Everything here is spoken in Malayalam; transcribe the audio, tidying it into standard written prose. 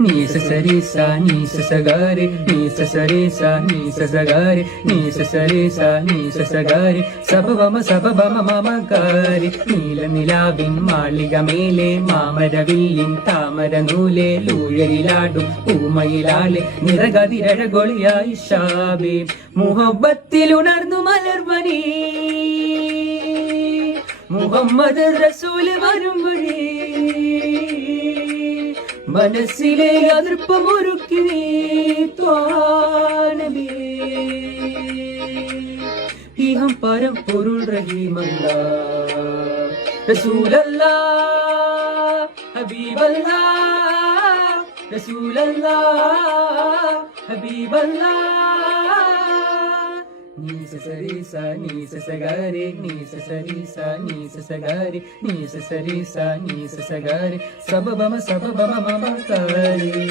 ni sa sa re sa ni sa sa ga re ni sa sa re sa ni sa sa ga re ni sa sa re sa ni sa sa ga re സബബമ മമ ഗാരി നീല നിലാവിൻ മാളിക മേലെ മാമരവില്ലിൻ താമര നൂലെ ലൂഴലിലാടും പൂമയിലാളെ നിറകതിരഴകൊളിയായി ഷാബേ മുഹബത്തിൽ ഉണർന്നു മലർവനി മുഹമ്മദ് റസൂൽ വരും വഴി മനസ്സിലെ അതിർപ്പമൊരുക്കി ത്വാനബി हम परम पुरुल रहीम अल्लाह रसूल अल्लाह हबीब अल्लाह रसूल अल्लाह हबीब अल्लाह नी सा सा रे सा नी सा सा गा रे नी सा सा रे सा नी सा सा गा रे नी सा सा रे सा नी सा सा गा रे सब बम मम गा रे